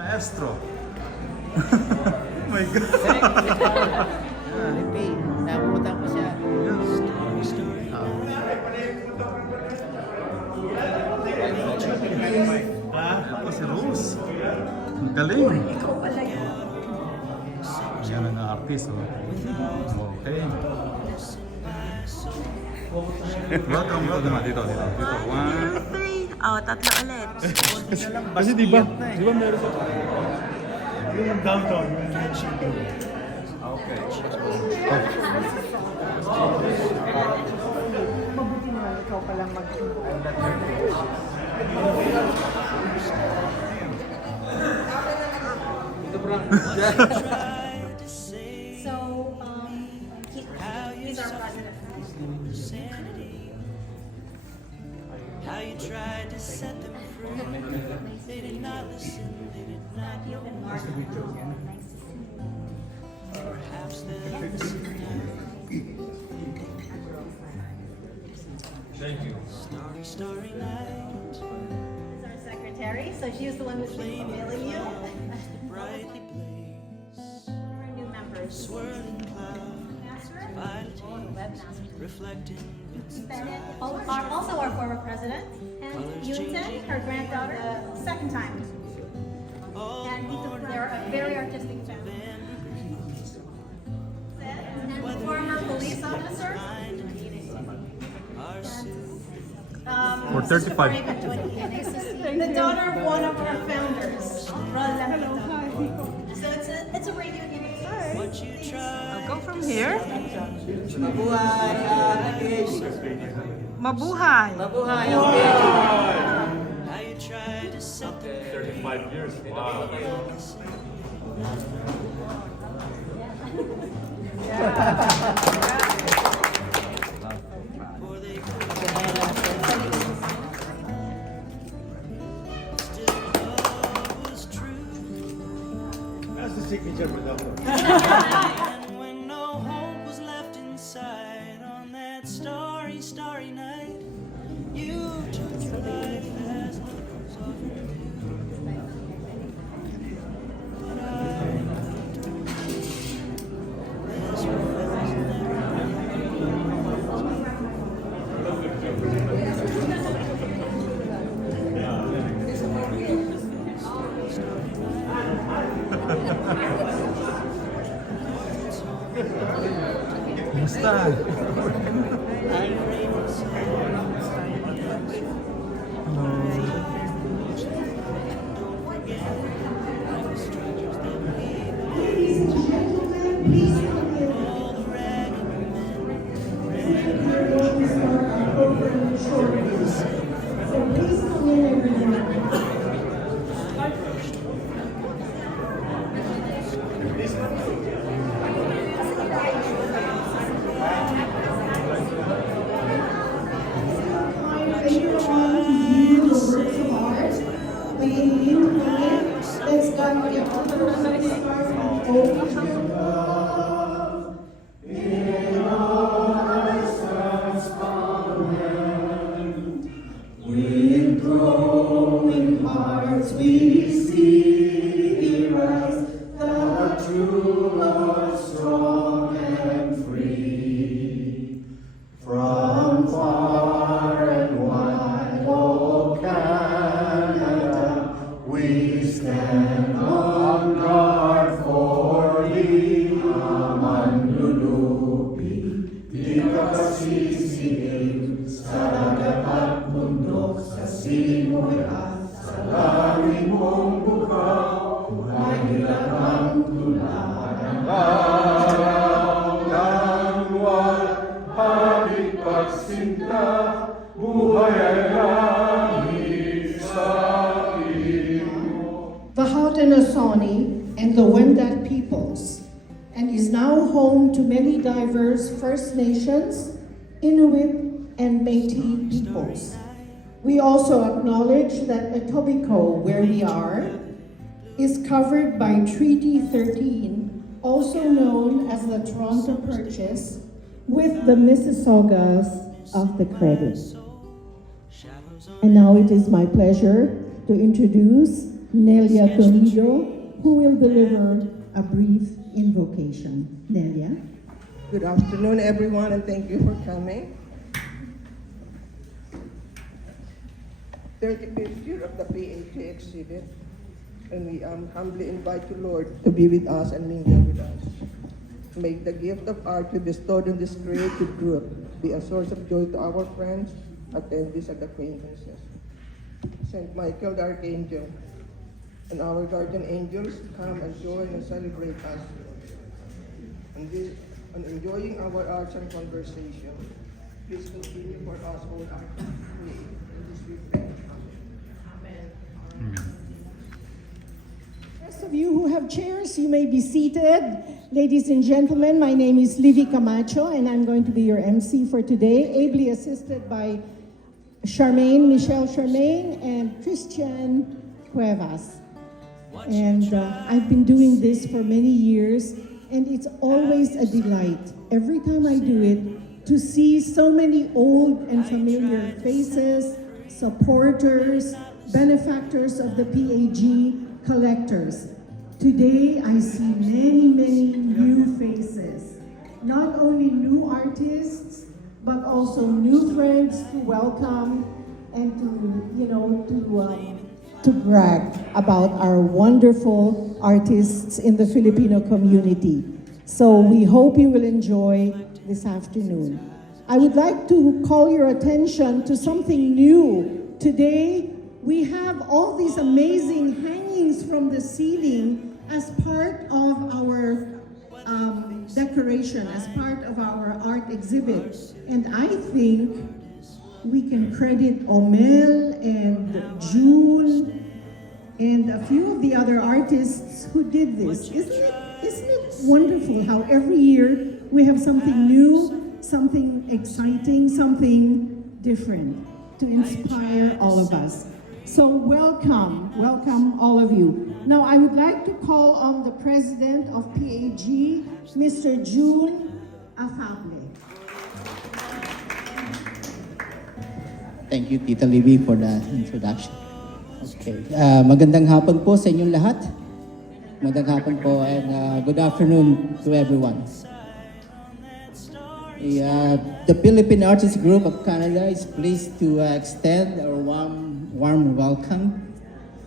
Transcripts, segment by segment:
Maestro. Oh my God. Philippine. Nabutan ko siya. Ako si Rose. Ang galing. Ikaw pala yan. Yan ang artist. Oh. Okay. Welcome, welcome. Dito. One. 3. Oh, tatlo ulit. Kasi di ba meron sa yung downtown. Okay. Mabuti naman ikaw palang So, he's our president. How you tried to set them free. They did not listen, they did not know. Perhaps they'll listen now. Thank you. Starry, starry night. He's our secretary, so she's the one who's been emailing you. Brightly blaze. Our new members. Swirling clouds. Master, Violet webmaster. reflecting Bennett, also our former president, and Yunten, her granddaughter, second time. And they're a very artistic family. And former police officer. For 35. The daughter of one of our founders, So it's a reunion. what you tried. I'll go from here. Mabuhay, Akish. Mabuhay. Mabuhay, Akish. How you tried to set them free. 35 years. Wow. Before they could still love was true. That's the signature production. And when no hope was left inside on that starry, starry night, you took your life as others often do. But I took this Kumusta? With growing hearts we see thee rise, the true Lord strong and free. From far and wide, O Canada, we stand on guard for thee. Manlulupi, di ka kasisilig, sa dagat at bundok, sa simoy at sa langit mong bukaw, ay nilagang tulad ng araw ng walang pagsinta, buhay ay langit sa iyo. The Haudenosaunee and the Wendat peoples, and is now home to many diverse First Nations, Inuit, and Métis peoples. We also acknowledge that Etobicoke, where we are, is covered by Treaty 13, also known as the Toronto Purchase, with the Mississaugas of the Credit. And now it is my pleasure to introduce Nelia Tonido, who will deliver a brief invocation. Nelia. Good afternoon, everyone, and thank you for coming. 35th year of the PAG exhibit, and we humbly invite you, Lord, to be with us and mingle with us. Make the gift of art you bestowed on this creative group be a source of joy to our friends, attendees, and acquaintances. Saint Michael the Archangel and our guardian angels, come and join and celebrate us and enjoying our arts and conversation. Please continue for us all our pray in this weekend. Amen. Rest of you who have chairs, you may be seated. Ladies and gentlemen, my name is Livy Camacho, and I'm going to be your MC for today, ably assisted by Michelle Charmaine, and Christian Cuevas. And I've been doing this for many years, and it's always a delight, every time I do it, to see so many old and familiar faces, supporters, benefactors of the PAG, collectors. Today, I see many, many new faces. Not only new artists, but also new friends to welcome and to brag about our wonderful artists in the Filipino community. So we hope you will enjoy this afternoon. I would like to call your attention to something new. Today, we have all these amazing hangings from the ceiling as part of our decoration, as part of our art exhibit. And I think we can credit Omel and June and a few of the other artists who did this. Isn't it wonderful how every year we have something new, something exciting, something different to inspire all of us. So welcome all of you. Now I would like to call on the president of PAG, Mr. June Afable. Thank you, Tita Libby, for the introduction. Okay. Magandang hapon po sa inyong lahat. Magandang hapon po and good afternoon to everyone. The Philippine Artists Group of Canada is pleased to extend our warm welcome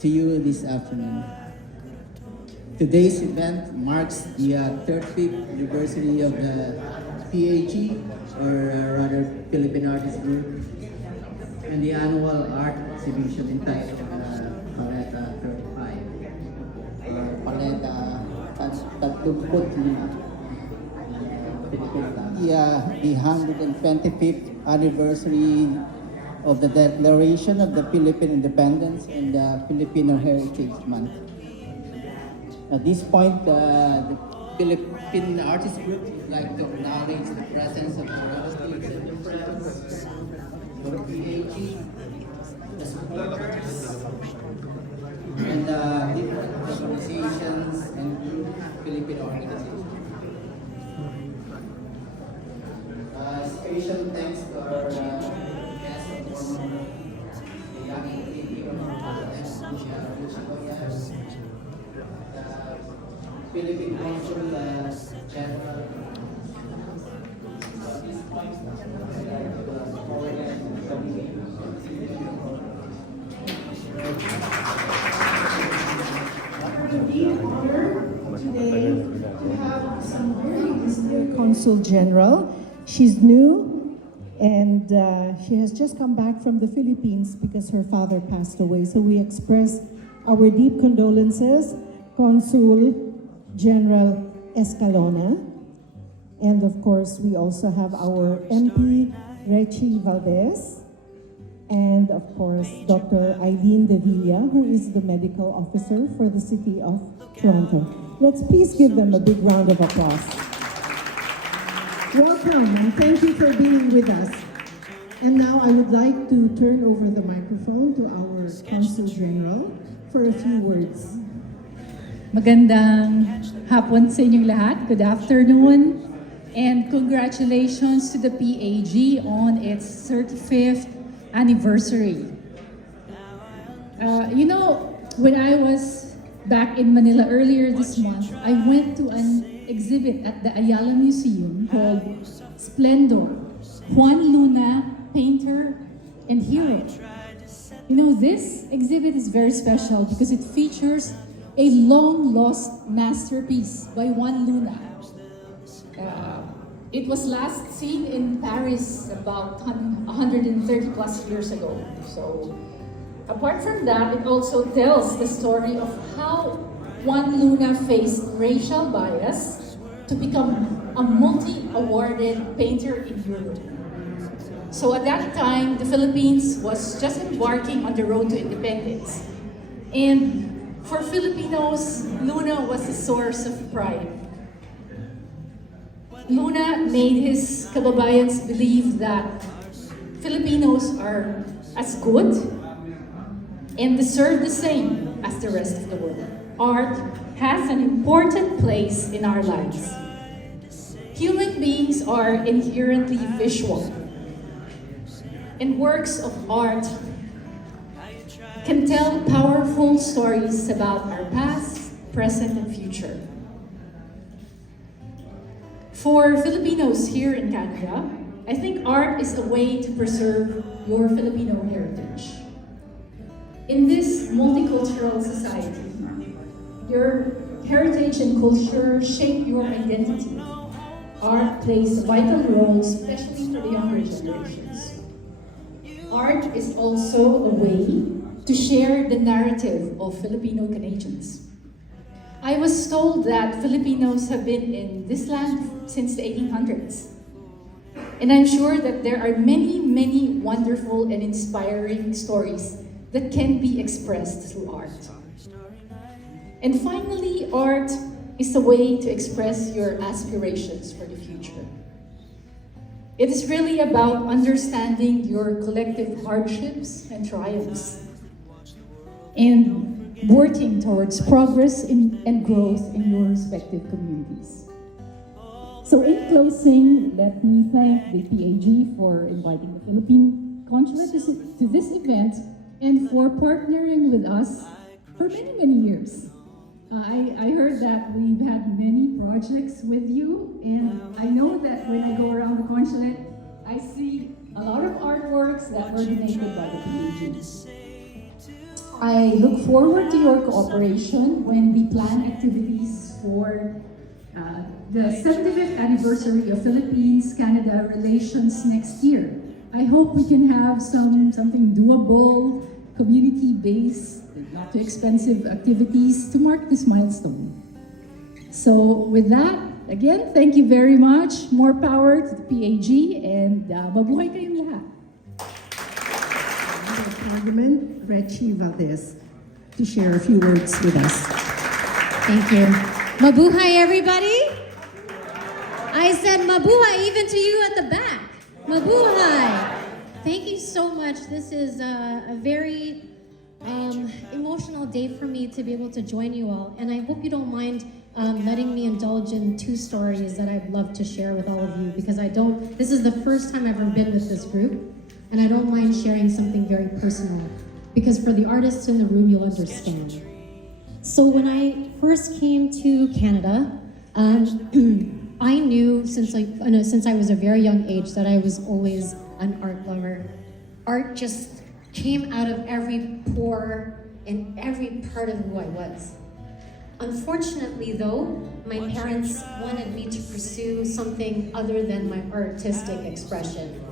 to you this afternoon. Today's event marks the 35th anniversary of the PAG, or rather Philippine Artists Group, and the annual art exhibition entitled PALETA35, or PALETA35. The 125th anniversary of the Declaration of the Philippine Independence and the Filipino Heritage Month. At this point, the Philippine Artists Group would like to acknowledge the presence of the relatives and friends for PAG, the supporters, and different organizations and Philippine organizations. Special thanks to our guest of honor, the young lady from the Philippine Consul General. At this point, I'd like to forward Today, we have some very distinguished Consul General. She's new, and she has just come back from the Philippines because her father passed away. So we express our deep condolences, Consul General Escalona. And of course, we also have our MP, Rechi Valdez, and of course, Dr. Eileen De Villa, who is the medical officer for the city of Toronto. Let's please give them a big round of applause. Welcome, and thank you for being with us. And now I would like to turn over the microphone to our Consul General for a few words. Magandang hapon sa inyong lahat. Good afternoon. And congratulations to the PAG on its 35th anniversary. when I was back in Manila earlier this month, I went to an exhibit at the Ayala Museum called Splendor, Juan Luna, Painter and Hero. You know, this exhibit is very special because it features a long-lost masterpiece by Juan Luna. It was last seen in Paris about 130 plus years ago. So, apart from that, it also tells the story of how Juan Luna faced racial bias to become a multi-awarded painter in Europe. So at that time, the Philippines was just embarking on the road to independence. And for Filipinos, Luna was a source of pride. Luna made his kababayans believe that Filipinos are as good and deserve the same as the rest of the world. Art has an important place in our lives. Human beings are inherently visual, and works of art can tell powerful stories about our past, present, and future. For Filipinos here in Canada, I think art is a way to preserve your Filipino heritage. In this multicultural society, your heritage and culture shape your identity. Art plays a vital role, especially for the younger generations. Art is also a way to share the narrative of Filipino Canadians. I was told that Filipinos have been in this land since the 1800s. And I'm sure that there are many, many wonderful and inspiring stories that can be expressed through art. And finally, art is a way to express your aspirations for the future. It is really about understanding your collective hardships and triumphs and working towards progress and growth in your respective communities. So in closing, let me thank the PAG for inviting the Philippine Consulate to this event and for partnering with us for many, many years. I heard that we've had many projects with you, and I know that when I go around the consulate, I see a lot of artworks that were donated by the PAG. I look forward to your cooperation when we plan activities for the 75th anniversary of Philippines-Canada relations next year. I hope we can have something doable, community-based, not too expensive activities to mark this milestone. So with that, again, thank you very much. More power to the PAG, and mabuhay kayong lahat. Parliament, Reggie Valdez, to share a few words with us. Thank you. Mabuhay, everybody. I said mabuhay even to you at the back. Mabuhay. Thank you so much. This is a very emotional day for me to be able to join you all. And I hope you don't mind letting me indulge in two stories that I'd love to share with all of you, because this is the first time I've ever been with this group, and I don't mind sharing something very personal, because for the artists in the room, you'll understand. So when I first came to Canada, I knew since I was a very young age that I was always an art lover. Art just came out of every pore and every part of who I was. Unfortunately though, my parents wanted me to pursue something other than my artistic expression.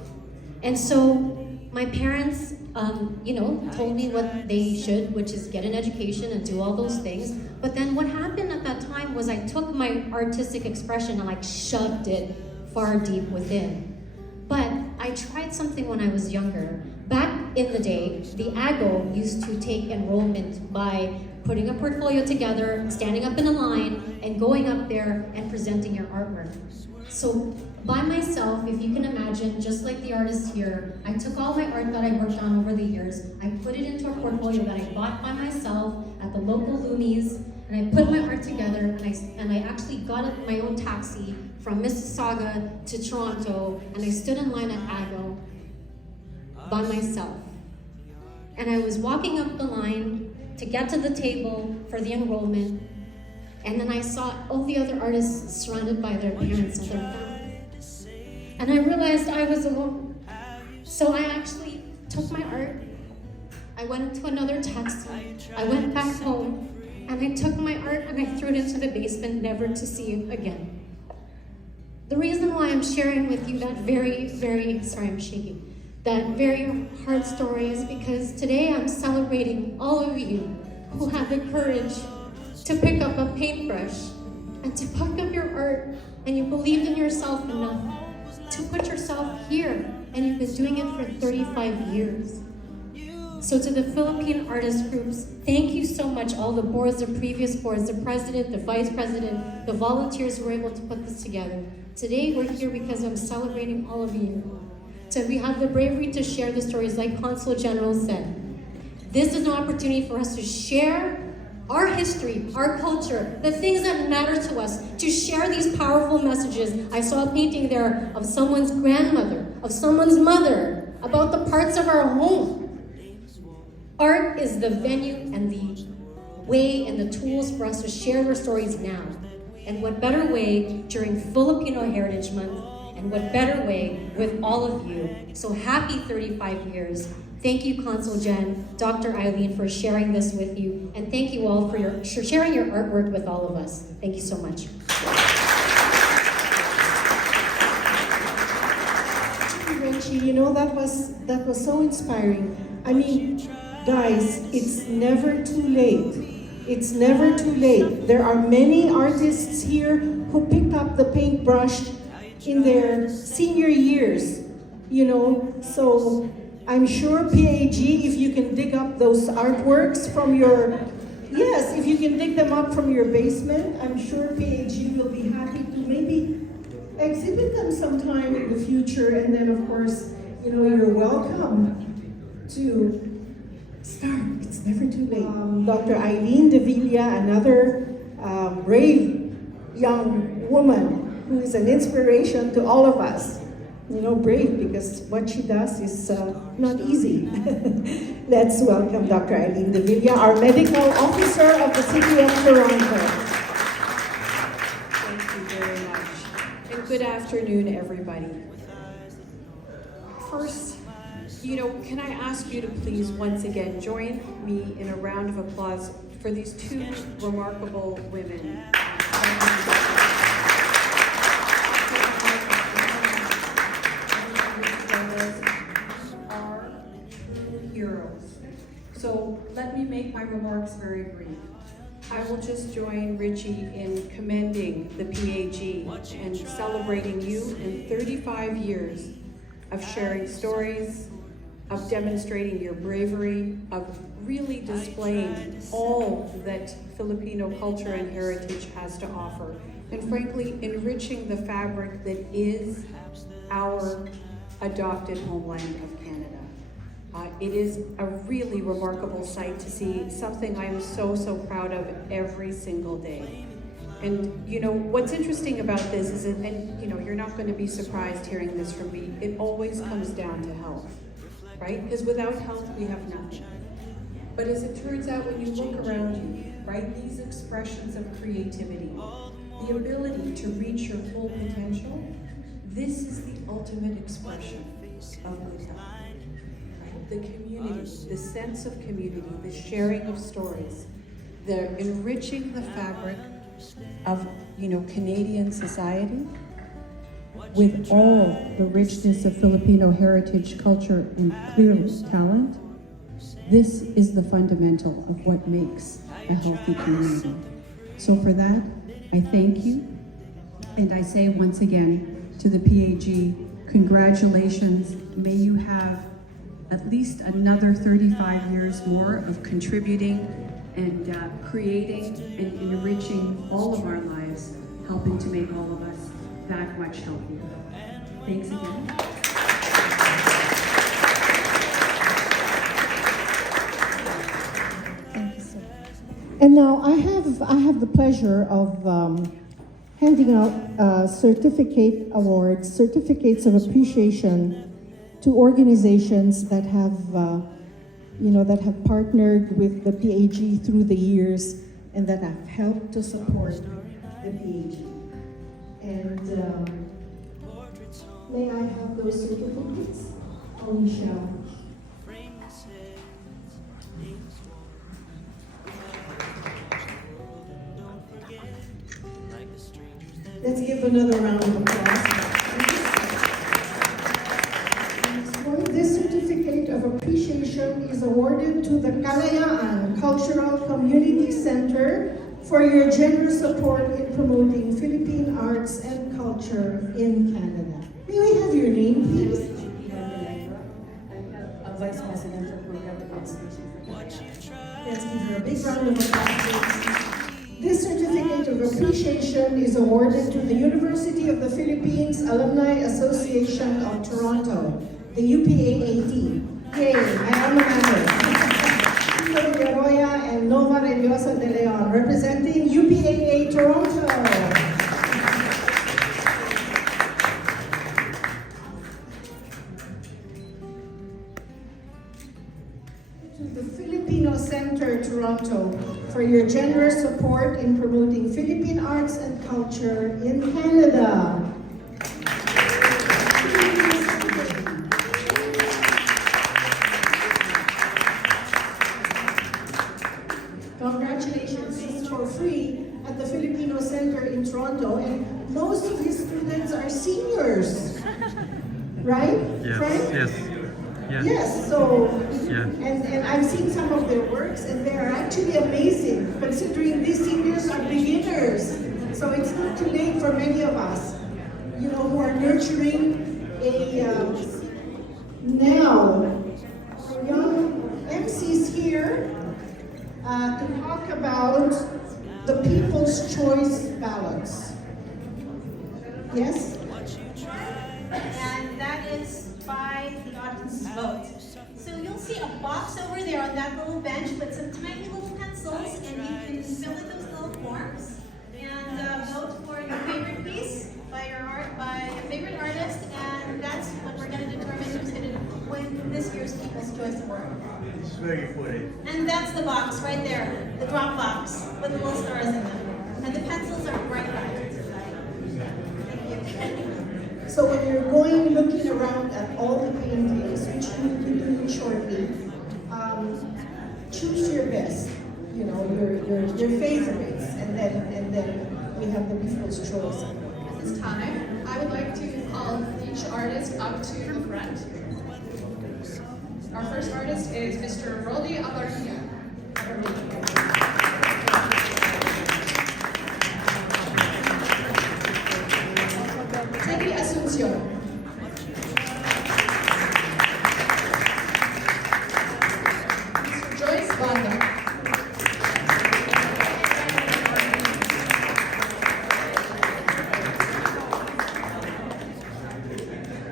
And so my parents, told me what they should, which is get an education and do all those things. But then what happened at that time was I took my artistic expression and shoved it far deep within. But I tried something when I was younger. Back in the day, the AGO used to take enrollment by putting a portfolio together, standing up in a line, and going up there and presenting your artwork. So by myself, if you can imagine, just like the artists here, I took all my art that I worked on over the years, I put it into a portfolio that I bought by myself at the local Loomies, and I put my art together, and I actually got my own taxi from Mississauga to Toronto, and I stood in line at AGO by myself. And I was walking up the line to get to the table for the enrollment. And then I saw all the other artists surrounded by their parents and their family. And I realized I was alone. So I actually took my art, I went into another taxi, I went back home, and I took my art and I threw it into the basement, never to see it again. The reason why I'm sharing with you that I'm shaking, that very hard story is because today I'm celebrating all of you who had the courage to pick up a paintbrush and to pick up your art, and you believed in yourself enough to put yourself here, and you've been doing it for 35 years. So to the Philippine artist groups, thank you so much, all the boards, the previous boards, the president, the vice president, the volunteers who were able to put this together. Today we're here because I'm celebrating all of you. So we have the bravery to share the stories like Consul General said. This is an opportunity for us to share our history, our culture, the things that matter to us, to share these powerful messages. I saw a painting there of someone's grandmother, of someone's mother, about the parts of our home. Art is the venue and the way and the tools for us to share their stories now. And what better way during Filipino Heritage Month, and what better way with all of you. So happy 35 years. Thank you, Consul Jen, Dr. Eileen, for sharing this with you. And thank you all for sharing your artwork with all of us. Thank you so much. Richie, you know, that was so inspiring. I mean, guys, it's never too late. It's never too late. There are many artists here who picked up the paintbrush in their senior years, you know, so I'm sure PAG, if you can dig up those artworks from your, yes, if you can dig them up from your basement, I'm sure PAG will be happy to maybe exhibit them sometime in the future. And then of course, you know, you're welcome to start. It's never too late. Dr. Eileen De Villa, another brave young woman who is an inspiration to all of us. You know, brave because what she does is not easy. Let's welcome Dr. Eileen De Villa, our medical officer of the City of Toronto. Thank you very much. And good afternoon, everybody. First, you know, can I ask you to please once again join me in a round of applause for these two remarkable women. Are heroes. So let me make my remarks very brief. I will just join Richie in commending the PAG and celebrating you in 35 years of sharing stories, of demonstrating your bravery, of really displaying all that Filipino culture and heritage has to offer, and frankly, enriching the fabric that is our adopted homeland of Canada. It is a really remarkable sight to see, something I'm so proud of every single day. And you know, what's interesting about this is, and you know, you're not going to be surprised hearing this from me, it always comes down to health, right? Because without health, we have nothing. But as it turns out, when you look around you, right, these expressions of creativity, the ability to reach your full potential, this is the ultimate expression of good health. Right? The community, the sense of community, the sharing of stories, the enriching the fabric of, you know, Canadian society with all the richness of Filipino heritage, culture, and clearly talent. This is the fundamental of what makes a healthy community. So for that, I thank you. And I say once again to the PAG, congratulations. May you have at least another 35 years more of contributing and creating and enriching all of our lives, helping to make all of us that much healthier. Thanks again. Thank you so much. And now I have the pleasure of handing out certificates of appreciation to organizations that have that have partnered with the PAG through the years and that have helped to support the PAG. And may I have those certificates, Alicia? Let's give another round of applause. This certificate of appreciation is awarded to the Kalayaan Cultural Community Center for your generous support in promoting Philippine arts and culture in Canada. May we have your name, please? I'm Vice President of Program Administration for Kalayaan. Let's give her a big round of applause. This certificate of appreciation is awarded to the University of the Philippines Alumni Association of Toronto, the UPAAT. Yay, my alma mater. Tito Villarroya and Nova Reliosa de Leon, representing UPAA Toronto. To the Filipino Center, Toronto, for your generous support in promoting Philippine arts and culture in Canada. Congratulations, it's for free at the Filipino Center in Toronto, and most of these students are seniors, right? Yes, Frank? yes. Yeah. Yes, so, Yeah. and I've seen some of their works, and they are actually amazing, considering these seniors are beginners. So it's not too late for many of us, who are nurturing a, now, our young MCs here to talk about the People's Choice ballots. Yes? And that is by the audience's vote. So you'll see a box over there on that little bench with some tiny little pencils, and you can fill in those little forms and vote for your favorite piece by your favorite artist, and that's what we're going to determine who's going to win this year's People's Choice Award. It's very funny. And that's the box right there, the drop box with the little stars in them, and the pencils are right there. Thank you. So when you're going looking around at all the paintings, which we will be doing shortly, choose your best, your favorites, and then we have the People's Choice. At this time, I would like to call each artist up to the front. Our first artist is Mr. Rodi Abarria. Teddy Asuncion. Mr. Joyce Banda.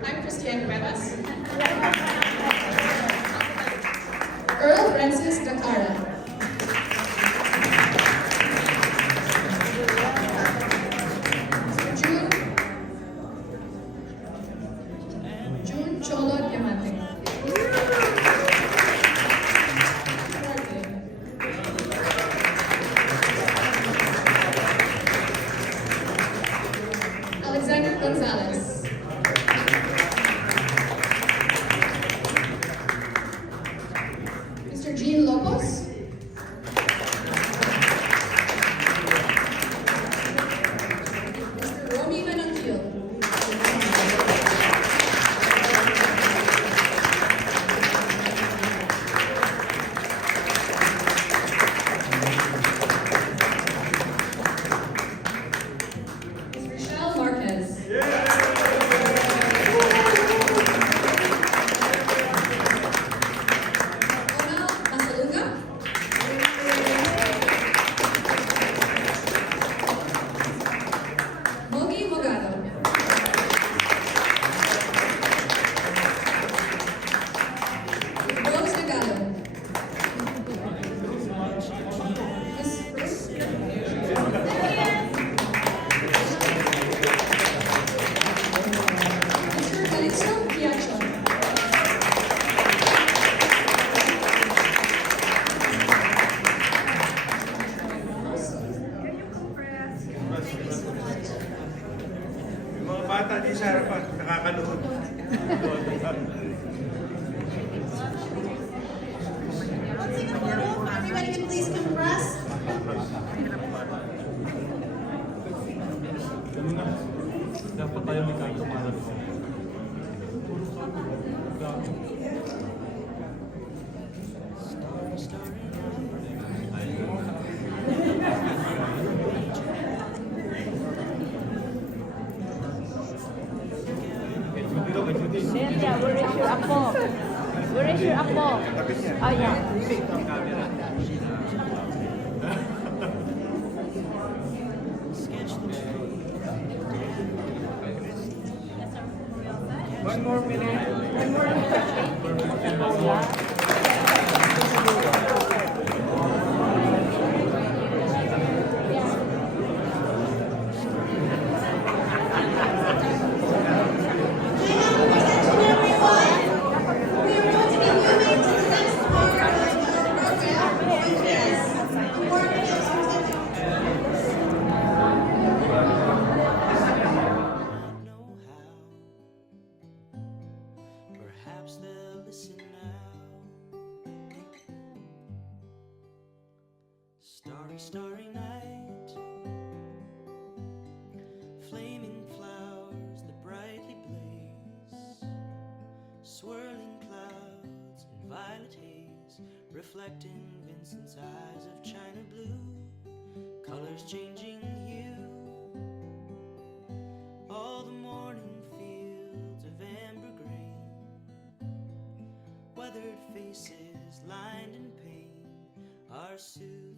I'm Christiane Cuevas. Earl Francis Gatara. natin sa harapan. Nakakalood. Let's take a photo. Everybody can please compress. Dapat tayo may kayo tumalas. Cynthia, where is your apo? Where is your apo? Oh, yeah. One more minute. Perhaps they'll listen now. Starry, starry night. Flaming flowers that brightly blaze. Swirling clouds and violet haze. Reflecting Vincent's eyes of china blue. Colors changing hue. All the morning fields of amber grain. Weathered faces lined in pain are soothed.